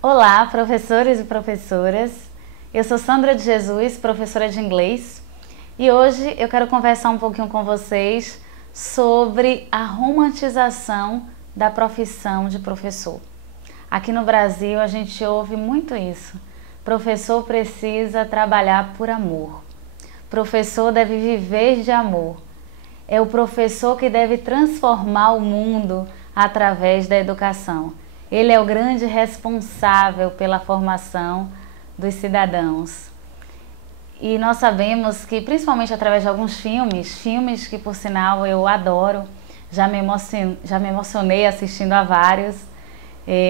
Olá, professores e professoras. Eu sou Sandra de Jesus, professora de inglês, e hoje eu quero conversar um pouquinho com vocês sobre a romantização da profissão de professor. Aqui no Brasil a gente ouve muito isso. Professor precisa trabalhar por amor. Professor deve viver de amor. É o professor que deve transformar o mundo através da educação. Ele é o grande responsável pela formação dos cidadãos. E nós sabemos que, principalmente através de alguns filmes que por sinal eu adoro, já me emocionei assistindo a vários,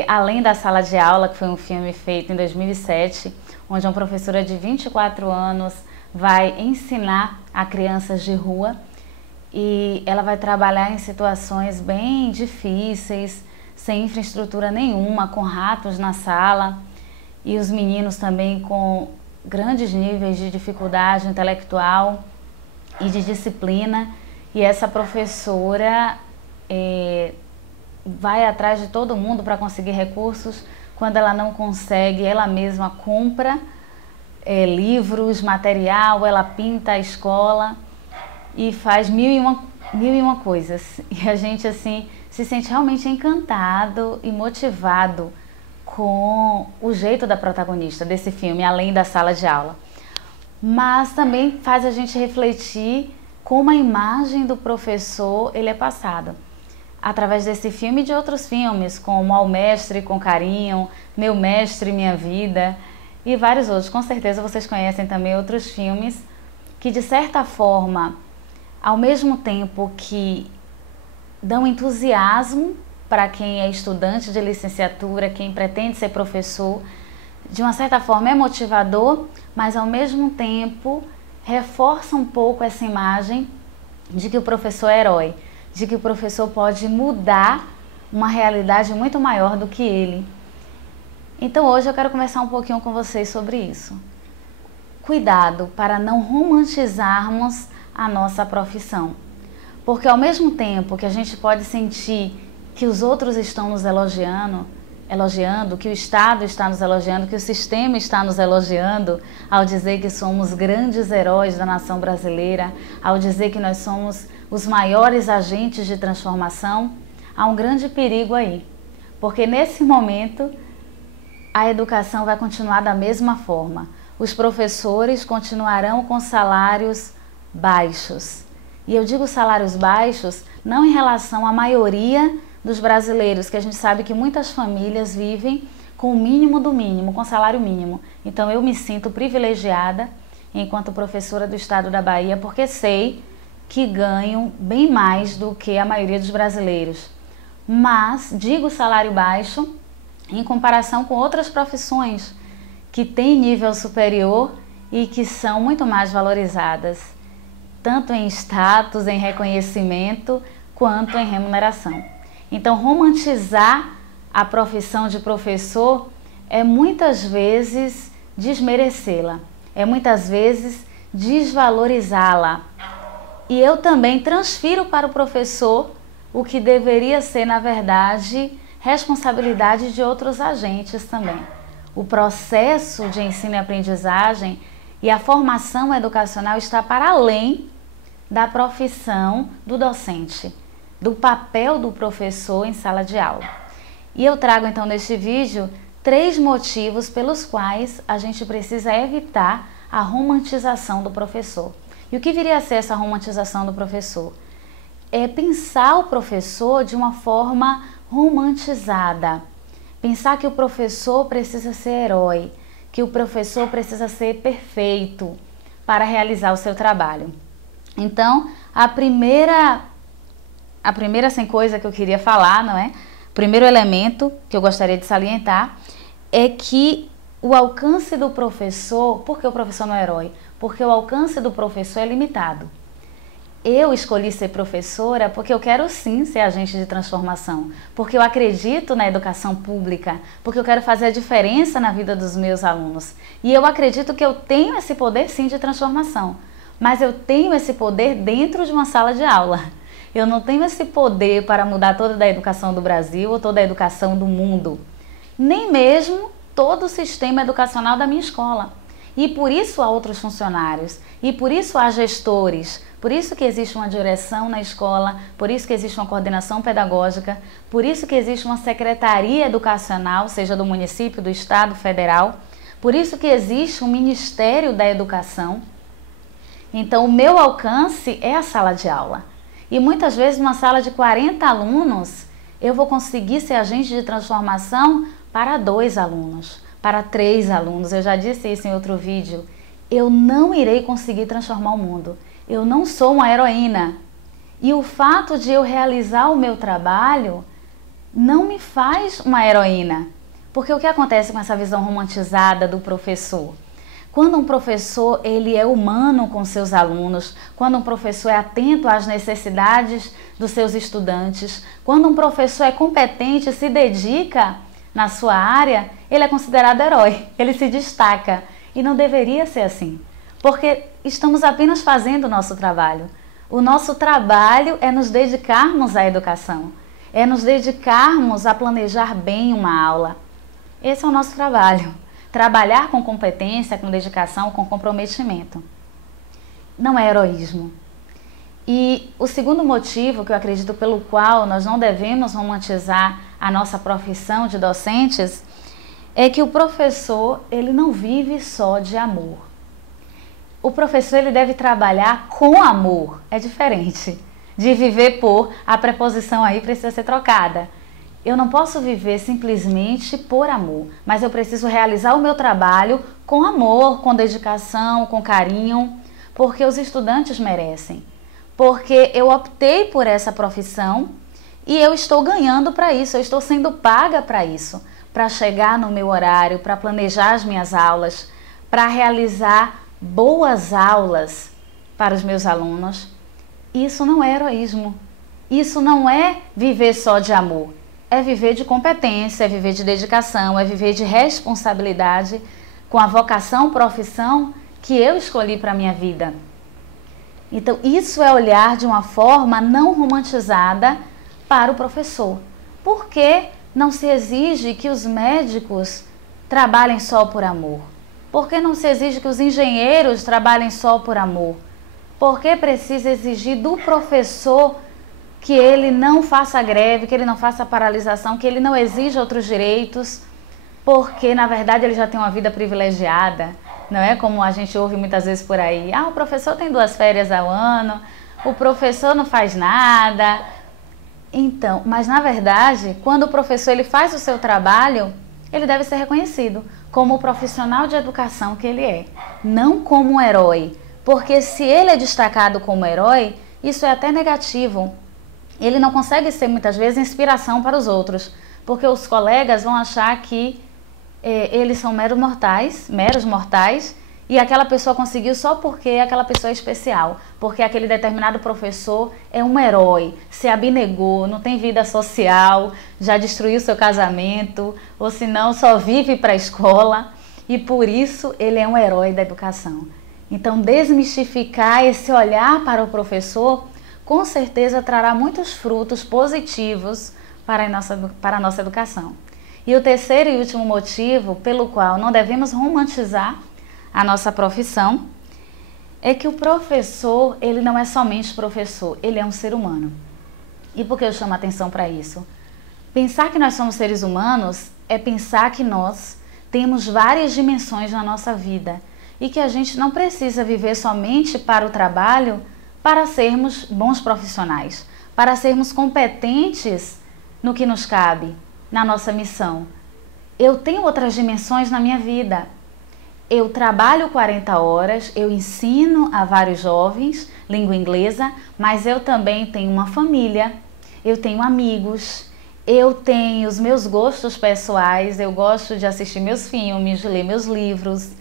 além da Sala de Aula, que foi um filme feito em 2007, onde uma professora de 24 anos vai ensinar a crianças de rua e ela vai trabalhar em situações bem difíceis, sem infraestrutura nenhuma, com ratos na sala e os meninos também com grandes níveis de dificuldade intelectual e de disciplina. E essa professora vai atrás de todo mundo para conseguir recursos. Quando ela não consegue, ela mesma compra livros, material, ela pinta a escola e faz mil e uma coisas. E a gente assim se sente realmente encantado e motivado com o jeito da protagonista desse filme, além da sala de aula. Mas também faz a gente refletir como a imagem do professor ele é passada. Através desse filme e de outros filmes, como Ao Mestre com Carinho, Meu Mestre, Minha Vida e vários outros. Com certeza vocês conhecem também outros filmes que, de certa forma, ao mesmo tempo que dão entusiasmo para quem é estudante de licenciatura, quem pretende ser professor, de uma certa forma é motivador, mas ao mesmo tempo reforça um pouco essa imagem de que o professor é herói, de que o professor pode mudar uma realidade muito maior do que ele. Então hoje eu quero conversar um pouquinho com vocês sobre isso. Cuidado para não romantizarmos a nossa profissão. Porque ao mesmo tempo que a gente pode sentir que os outros estão nos elogiando, que o Estado está nos elogiando, que o sistema está nos elogiando, ao dizer que somos grandes heróis da nação brasileira, ao dizer que nós somos os maiores agentes de transformação, há um grande perigo aí. Porque nesse momento a educação vai continuar da mesma forma. Os professores continuarão com salários baixos. E eu digo salários baixos não em relação à maioria dos brasileiros, que a gente sabe que muitas famílias vivem com o mínimo do mínimo, com salário mínimo. Então eu me sinto privilegiada enquanto professora do estado da Bahia, porque sei que ganho bem mais do que a maioria dos brasileiros. Mas digo salário baixo em comparação com outras profissões que têm nível superior e que são muito mais valorizadas, tanto em status, em reconhecimento, quanto em remuneração. Então, romantizar a profissão de professor é muitas vezes desmerecê-la, é muitas vezes desvalorizá-la. E eu também transfiro para o professor o que deveria ser, na verdade, responsabilidade de outros agentes também. O processo de ensino e aprendizagem e a formação educacional está para além da profissão do docente, do papel do professor em sala de aula. E eu trago então neste vídeo 3 motivos pelos quais a gente precisa evitar a romantização do professor. E o que viria a ser essa romantização do professor? É pensar o professor de uma forma romantizada. Pensar que o professor precisa ser herói, que o professor precisa ser perfeito para realizar o seu trabalho. Então, a primeira assim, coisa que eu queria falar, não é? O primeiro elemento que eu gostaria de salientar é que o alcance do professor, por que o professor não é herói? Porque o alcance do professor é limitado. Eu escolhi ser professora porque eu quero sim ser agente de transformação, porque eu acredito na educação pública, porque eu quero fazer a diferença na vida dos meus alunos. E eu acredito que eu tenho esse poder sim de transformação, mas eu tenho esse poder dentro de uma sala de aula. Eu não tenho esse poder para mudar toda a educação do Brasil ou toda a educação do mundo, nem mesmo todo o sistema educacional da minha escola. E por isso há outros funcionários, e por isso há gestores, por isso que existe uma direção na escola, por isso que existe uma coordenação pedagógica, por isso que existe uma secretaria educacional, seja do município, do estado, federal, por isso que existe um Ministério da Educação. Então, o meu alcance é a sala de aula. E muitas vezes, numa sala de 40 alunos, eu vou conseguir ser agente de transformação para 2 alunos, para 3 alunos. Eu já disse isso em outro vídeo. Eu não irei conseguir transformar o mundo. Eu não sou uma heroína. E o fato de eu realizar o meu trabalho não me faz uma heroína. Porque o que acontece com essa visão romantizada do professor? Quando um professor ele é humano com seus alunos, quando um professor é atento às necessidades dos seus estudantes, quando um professor é competente e se dedica na sua área, ele é considerado herói, ele se destaca. E não deveria ser assim, porque estamos apenas fazendo o nosso trabalho. O nosso trabalho é nos dedicarmos à educação, é nos dedicarmos a planejar bem uma aula. Esse é o nosso trabalho. Trabalhar com competência, com dedicação, com comprometimento. Não é heroísmo. E o segundo motivo que eu acredito pelo qual nós não devemos romantizar a nossa profissão de docentes é que o professor, ele não vive só de amor. O professor, ele deve trabalhar com amor. É diferente de viver por, a preposição aí precisa ser trocada. Eu não posso viver simplesmente por amor, mas eu preciso realizar o meu trabalho com amor, com dedicação, com carinho, porque os estudantes merecem. Porque eu optei por essa profissão e eu estou ganhando para isso, eu estou sendo paga para isso, para chegar no meu horário, para planejar as minhas aulas, para realizar boas aulas para os meus alunos. Isso não é heroísmo, isso não é viver só de amor. É viver de competência, é viver de dedicação, é viver de responsabilidade com a vocação, profissão que eu escolhi para a minha vida. Então, isso é olhar de uma forma não romantizada para o professor. Por que não se exige que os médicos trabalhem só por amor? Por que não se exige que os engenheiros trabalhem só por amor? Por que precisa exigir do professor que ele não faça greve, que ele não faça paralisação, que ele não exija outros direitos, porque na verdade ele já tem uma vida privilegiada, não é como a gente ouve muitas vezes por aí. Ah, o professor tem 2 férias ao ano, o professor não faz nada. Então, mas na verdade, quando o professor ele faz o seu trabalho, ele deve ser reconhecido como o profissional de educação que ele é, não como um herói, porque se ele é destacado como herói, isso é até negativo. Ele não consegue ser, muitas vezes, inspiração para os outros, porque os colegas vão achar que eles são meros mortais, e aquela pessoa conseguiu só porque aquela pessoa é especial, porque aquele determinado professor é um herói, se abnegou, não tem vida social, já destruiu seu casamento, ou se não, só vive para a escola, e por isso ele é um herói da educação. Então, desmistificar esse olhar para o professor com certeza trará muitos frutos positivos para a nossa educação. E o terceiro e último motivo pelo qual não devemos romantizar a nossa profissão é que o professor, ele não é somente professor, ele é um ser humano. E por que eu chamo a atenção para isso? Pensar que nós somos seres humanos é pensar que nós temos várias dimensões na nossa vida e que a gente não precisa viver somente para o trabalho para sermos bons profissionais, para sermos competentes no que nos cabe, na nossa missão. Eu tenho outras dimensões na minha vida. Eu trabalho 40 horas, eu ensino a vários jovens língua inglesa, mas eu também tenho uma família, eu tenho amigos, eu tenho os meus gostos pessoais, eu gosto de assistir meus filmes, de ler meus livros,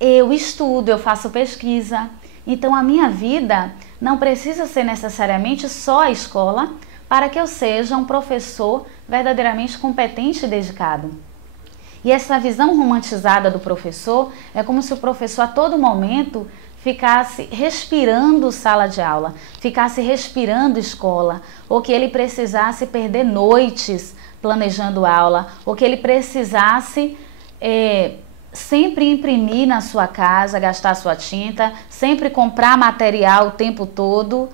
eu estudo, eu faço pesquisa. Então a minha vida não precisa ser necessariamente só a escola para que eu seja um professor verdadeiramente competente e dedicado. E essa visão romantizada do professor é como se o professor a todo momento ficasse respirando sala de aula, ficasse respirando escola, ou que ele precisasse perder noites planejando aula, ou que ele precisasse sempre imprimir na sua casa, gastar sua tinta, sempre comprar material o tempo todo,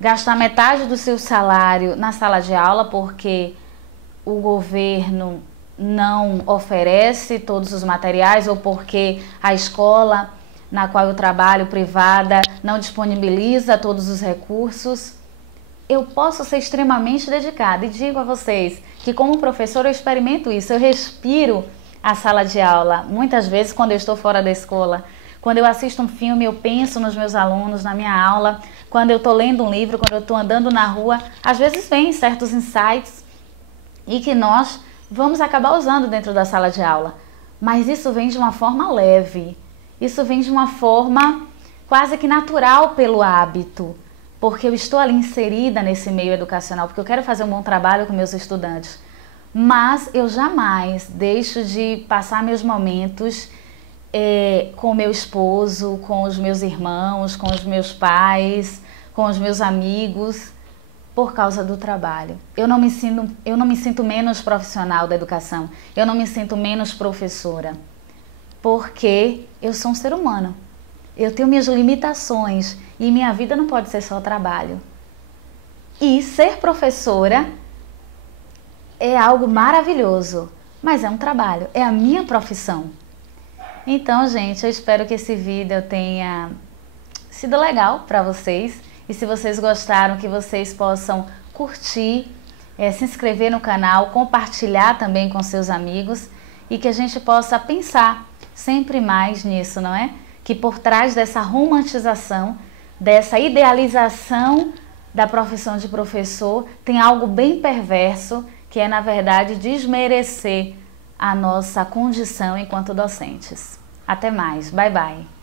gastar metade do seu salário na sala de aula, porque o governo não oferece todos os materiais, ou porque a escola na qual eu trabalho, privada, não disponibiliza todos os recursos. Eu posso ser extremamente dedicada e digo a vocês que, como professora, eu experimento isso, eu respiro a sala de aula. Muitas vezes, quando eu estou fora da escola, quando eu assisto um filme, eu penso nos meus alunos, na minha aula. Quando eu estou lendo um livro, quando eu estou andando na rua, às vezes vem certos insights e que nós vamos acabar usando dentro da sala de aula. Mas isso vem de uma forma leve, isso vem de uma forma quase que natural pelo hábito, porque eu estou ali inserida nesse meio educacional, porque eu quero fazer um bom trabalho com meus estudantes. Mas eu jamais deixo de passar meus momentos com o meu esposo, com os meus irmãos, com os meus pais, com os meus amigos, por causa do trabalho. Eu não me sinto menos profissional da educação, eu não me sinto menos professora, porque eu sou um ser humano. Eu tenho minhas limitações e minha vida não pode ser só trabalho. E ser professora é algo maravilhoso, mas é um trabalho, é a minha profissão. Então, gente, eu espero que esse vídeo tenha sido legal para vocês. E se vocês gostaram, que vocês possam curtir, se inscrever no canal, compartilhar também com seus amigos e que a gente possa pensar sempre mais nisso, não é? Que por trás dessa romantização, dessa idealização da profissão de professor, tem algo bem perverso, que é, na verdade, desmerecer a nossa condição enquanto docentes. Até mais. Bye, bye.